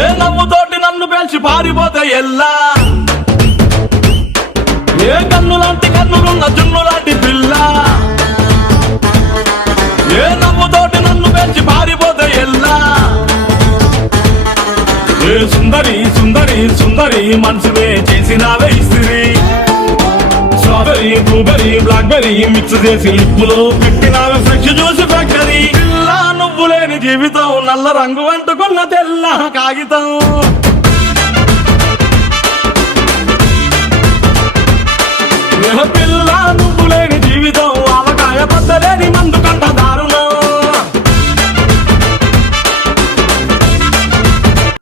ఏ నవ్వుతోటి నన్ను పేల్చి పారిపోతే ఎల్లా, ఏ కన్ను లాంటి కన్నులున్న జున్ను లాంటి పిల్ల, ఏ నవ్వుతోటి నన్ను పేల్చి పారిపోతే ఎల్లా. ఏ సుందరి సుందరి సుందరి మనసువే చేసినావే ఇస్త్రీ, స్ట్రాబెరీ బ్లూబెరీ బ్లాక్బెరీ మిక్స్ చేసి లిప్పులో పెట్టినావే ఫ్రెష్ జ్యూస్ ఫ్యాక్టరీ. పిల్ల నువ్వు లేని జీవితం నల్ల రంగు అంటుకున్న తెల్ల కాగితం. పిల్ల నువ్వు లేని జీవితం ఆవకాయ బద్దలేని మందు కంట దారుణం.